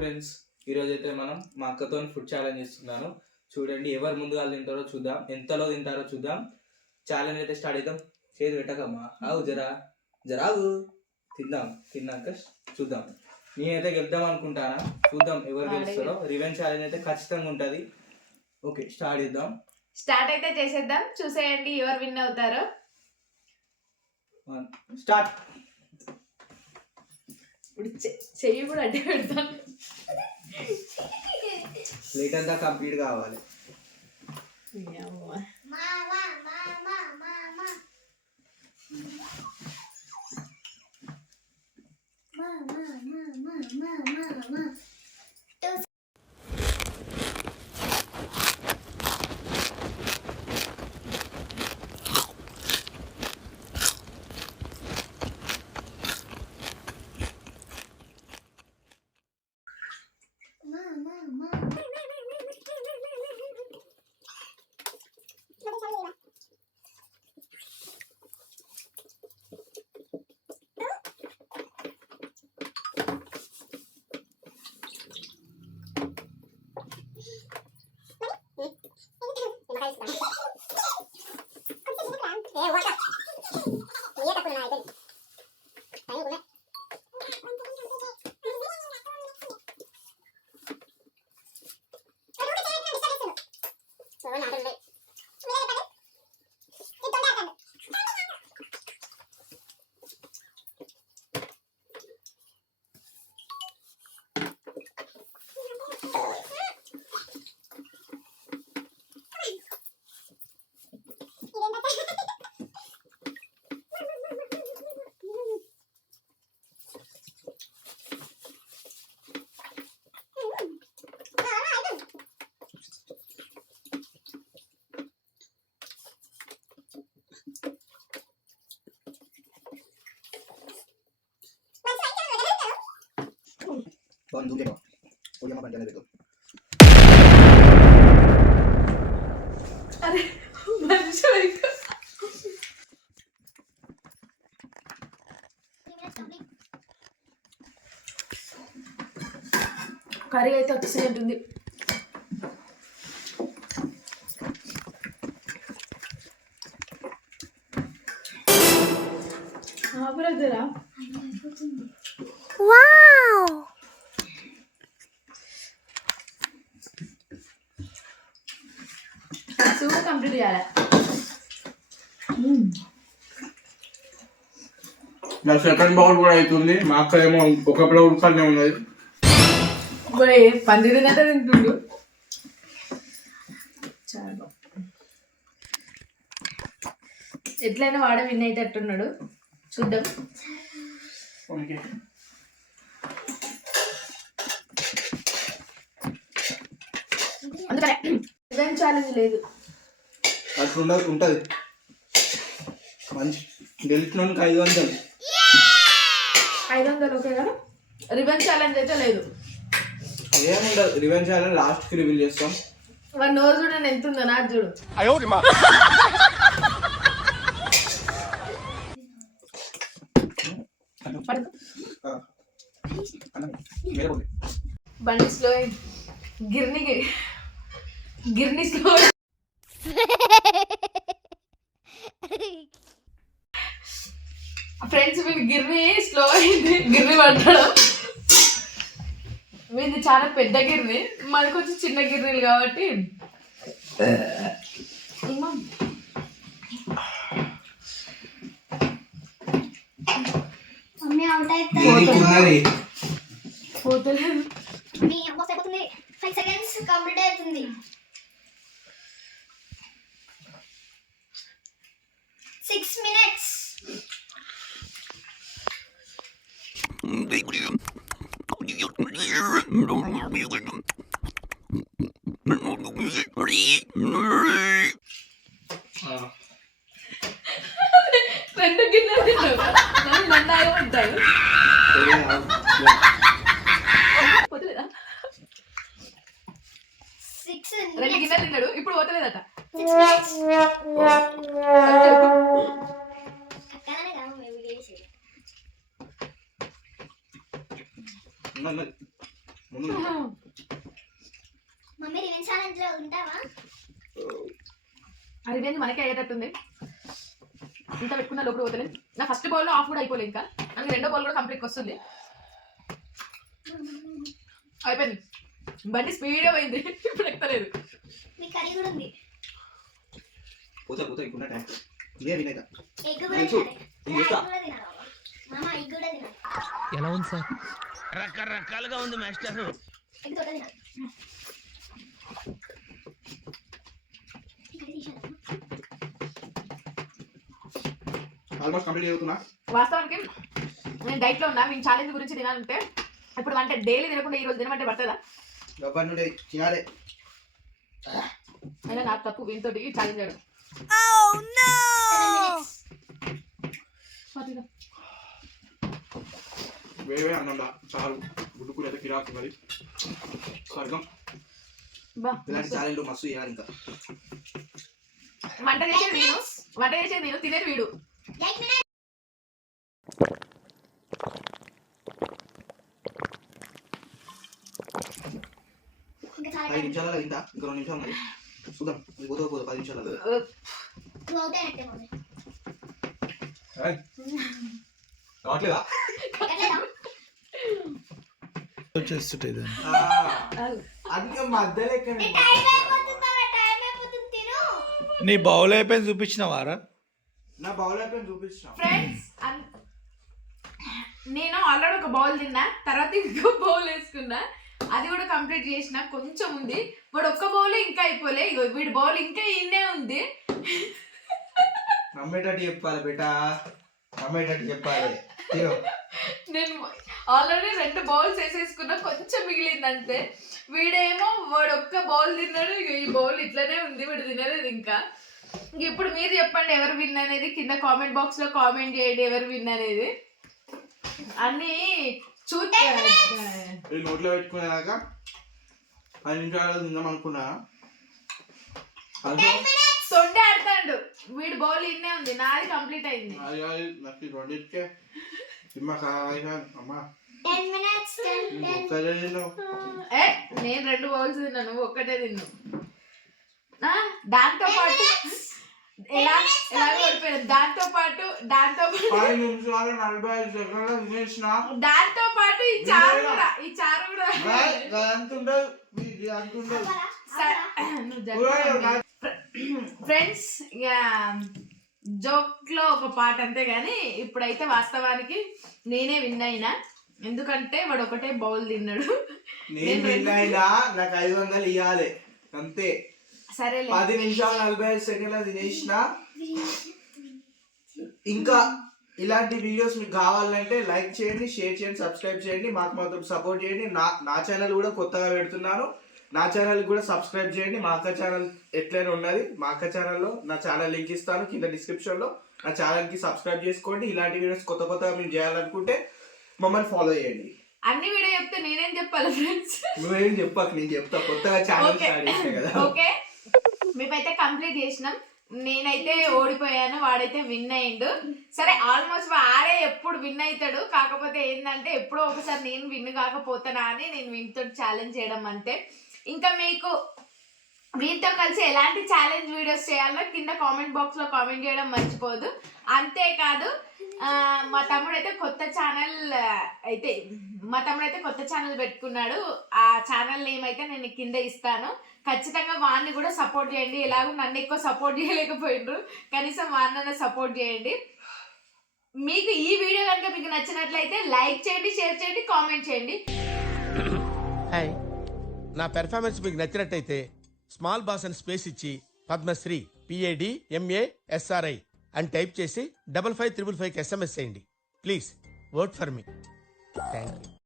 Friends, ఈరోజు అయితే మనం మా అక్కతో ఫుడ్ ఛాలెంజ్ ఇస్తున్నాను. చూడండి ఎవరు ముందుగా తింటారో చూద్దాం, ఎంతలో తింటారో చూద్దాం. ఛాలెంజ్ అయితే స్టార్ట్ చేద్దాం. చేతి పెట్టకమ్మా, ఆవు జరాగు తిన్నాక చూద్దాం. నేనైతే గెలుద్దాం అనుకుంటానా, చూద్దాం ఎవరు గెలుస్తారో. రివెంజ్ ఛాలెంజ్ అయితే ఖచ్చితంగా ఉంటుంది. ఓకే, స్టార్ట్ చేద్దాం. స్టార్ట్ అయితే చేసేద్దాం, చూసేయండి ఎవరు విన్ అవుతారో. స్టార్ట్. ఇప్పుడు చెయ్యి కూడా అడ్డే పెడతాను. ప్లేట్ అంతా కంప్లీట్ కావాలి. అరే మనిషి కర్రీ అయితే వచ్చేసినట్టుంది. ఆపురద్దురా. సూపర్ కంప్లీట్ చేయాలి. నా సెకండ్ బౌల్ కూడా అవుతుంది. మా అక్క ఏమో ఒక ప్లేట్ ఉడకనే ఉన్నది. పందిరినట్టు తింటుండు. చాలా ఎట్లయినా వాడే విన్ అయ్యేటట్టున్నాడు, చూద్దాం. అందుకనే రివెంజ్ ఛాలెంజ్ లేదు. అట్లా ఉంటుంది మంచి గెలిచినందుకు 500. 500 ఓకే కదా. రివెంజ్ ఛాలెంజ్ అయితే లేదు. ఏముండదు, రివెంజ్ ఛాలెంజ్ లాస్ట్కి రివీల్ చేస్తాం. వాడు నోరు చూడండి ఎంత ఉందో, నాకు చూడు. బండి స్లో, గిర్ని స్లో. ఫ్రెండ్స్, వీళ్ళు గిర్ని స్లో అయింది, గిర్ని పడ్డాడు. వీళ్ళు చాలా పెద్ద గిర్ని, మనకు వచ్చి చిన్న గిర్నీలు కాబట్టి పోతలేదు. 5 seconds కంప్లీట్ అవుతుంది. 6 minutes. రెండు గిన్నెలు తిన్నావు, నన్ను ఆగమంటాడు. పోతలేదా? 2 గిన్నెలు తిన్నాడు, ఇప్పుడు పోతలేదట. 6 minutes. ముందు మమ్మీ రివెంజ్ ఛాలెంజ్ లో ఉంటావా? ఆ రివెంజ్ మనకే అయ్యేటట్టుంది. ఇంత పెట్టుకున్న లోపల పోతలేదు. నా ఫస్ట్ బౌల్లో ఆఫ్ కూడా అయిపోలేదు ఇంకా. నాకు రెండో బౌల్ కూడా కంప్లీట్ వస్తుంది. అయిపోయింది. బండి స్పీడ్గా పోయింది. ఇప్పుడు ఎక్కలేదు. మీ కర్రీ కూడా ఉంది. పోతా ఇప్పుడు టైం ఇదే వినేక ఎగ్ కూడా తెలుసు. తినాలి. నేను చేస్తా. ఎగ్ కూడా తినాలి. మామ ఎగ్ కూడా తినాలి. ఎలా ఉంది సార్? రకరకాలుగా ఉంది మాస్టర్. ఎగ్ తోట తినాలి. కర్రీ తీశాను. ఆల్మోస్ట్ కంప్లీట్ అవుతున్నా. వాస్తవానికి నేను డైట్లో ఉన్నా. మీకు ఛాలెంజ్ గురించి తినాలంటే ఇప్పుడు అంటే డైలీ తినకుండా ఈ రోజు తినమంటే పడుతుందా? గబ్బర్ నుండి తినాలి. అయినా నాకు తప్పు వీళ్ళతో ఛాలెంజ్ చేయడం. వేవే అన్నండా చాలు గుడ్డు కూర అయితే కిరాకు మరి స్వర్గం. బా ఇలాంటి ఛాలెంజ్ మస్తు చేయాలి ఇంకా. వంట చేసేది నేను తినేది వీడు. Like minute. ఇంకా చాలా 5 నిమిషాలు అయిందా? ఇంకా 2 నిమిషాలు ఉన్నాయి. చూద్దాం ఇది పోతే 10 నిమిషాలు. నువ్వు అవుతాయంటే మమ్మీ. రావట్లేదా? ఎట్లేదా? వచ్చేస్తుంటుంది. అందుకే మధ్యలో ఎక్కడ టైం అయిపోతుంది తిను. నీ బౌల్ అయిపోయింది చూపించినవారా? నా బౌల్ అయిపోయి చూపించిన. ఫ్రెండ్స్ నేను ఆల్రెడీ ఒక బౌల్ తిన్నా. తర్వాత ఇంకో బౌల్ వేసుకున్నా. అది కూడా కంప్లీట్ చేసిన. కొంచెం ఉంది. వాడు ఒక్క బౌల్ ఇంకా అయిపోలే. ఇగో వీడి బౌల్ ఇంకా ఇన్నే ఉంది. నమ్మేటట్టు చెప్పాలి బేటా, నమ్మేటట్టు చెప్పాలి. తిను. నేను ఆల్రెడీ 2 బౌల్స్ వేసేసుకున్నా. కొంచెం మిగిలింది అంతే. వీడేమో వాడు ఒక్క బౌల్ తిన్నాడు. ఇక ఈ బౌల్ ఇట్లనే ఉంది. వీడు తినలేదు ఇంకా. ఇప్పుడు మీరు చెప్పండి ఎవరు విన్ అనేది. కింద కామెంట్ బాక్స్ లో కామెంట్ చేయండి ఎవరు విన్ అనేది. అన్ని చూస్తే ఈ నోట్లో పెట్టుకునేదాకా 10 నిమిషాలు తిందాం అనుకున్నా. తొండే ఆడతాడు. వీడి బౌల్ ఇన్నే ఉంది. నాది కంప్లీట్ అయింది. నాకు రెండింటికే అమ్మా 10 minutes. 10. ఏ నేను 2 బౌల్స్ తిన్నా. నువ్వు ఒక్కటే తిన్నావు. దాంతో పాటు ఎలా ఓడిపోయాను. దాంతో పాటు 10 నిమిషాలు 45 సెకండ్లు తినేసిన. దాంతో పాటు ఈ చారు కూడా అంతుండదు అంతుండదు. ఫ్రెండ్స్ ఇక జోక్ లో ఒక పాట అంతే గాని ఇప్పుడైతే వాస్తవానికి నేనే విన్ అయినా. ఎందుకంటే వాడు ఒకటే బౌల్ తిన్నాడు. నేను విన్ అయినా నాకు 500 ఇవ్వాలి అంతే. సరే 10 నిమిషాలు 45 సెకండ్లు తినేసిన. ఇంకా ఇలాంటి వీడియోస్ మీకు కావాలంటే లైక్ చేయండి, షేర్ చేయండి, సబ్స్క్రైబ్ చేయండి. మాకు మాత్రం సపోర్ట్ చేయండి. నా ఛానల్ కూడా కొత్తగా పెడుతున్నాను. నా ఛానల్ కూడా సబ్స్క్రైబ్ చేయండి. మా అక్క ఛానల్ ఎట్లయినా ఉన్నది. మా అక్క ఛానల్లో నా ఛానల్ లింక్ ఇస్తాను కింద డిస్క్రిప్షన్లో. నా ఛానల్కి సబ్స్క్రైబ్ చేసుకోండి. ఇలాంటి వీడియోస్ కొత్తగా మేము చేయాలనుకుంటే మమ్మల్ని ఫాలో చేయండి. అన్ని వీడియో చెప్తే నేనేం చెప్పాలి ఫ్రెండ్స్? నువ్వేం చెప్పకు, నేను చెప్తా. కొత్తగా ఛానల్ స్టార్ట్ చేసాను కదా. ఓకే మేమైతే కంప్లీట్ చేసినాం. నేనైతే ఓడిపోయాను, వాడైతే విన్ అయ్యిండు. సరే ఆల్మోస్ట్ వాడే ఎప్పుడు విన్ అవుతాడు. కాకపోతే ఏంటంటే ఎప్పుడో ఒకసారి నేను విన్ కాకపోతానా అని నేను వీటితో ఛాలెంజ్ చేయడం అంతే. ఇంకా మీకు వీటితో కలిసి ఎలాంటి ఛాలెంజ్ వీడియోస్ చేయాలో కింద కామెంట్ బాక్స్లో కామెంట్ చేయడం మర్చిపోదు. అంతేకాదు మా తమ్ముడు అయితే కొత్త ఛానల్ పెట్టుకున్నాడు. ఆ ఛానల్ నేమ్ అయితే నేను కింద ఇస్తాను. ఖచ్చితంగా వాడిని కూడా సపోర్ట్ చేయండి. ఎలాగో నన్ను ఎక్కువ సపోర్ట్ చేయలేకపోయిండ్రు, కనీసం వాడిని సపోర్ట్ చేయండి. మీకు ఈ వీడియో కనుక మీకు నచ్చినట్లయితే లైక్ చేయండి, షేర్ చేయండి, కామెంట్ చేయండి. హాయ్, నా పెర్ఫార్మెన్స్ మీకు నచ్చినట్టయితే స్మాల్ బాస్ అని స్పేస్ ఇచ్చి పద్మశ్రీ PADMASRI అని టైప్ చేసి 5555 SMS చేయండి. Please vote for me. Thank you.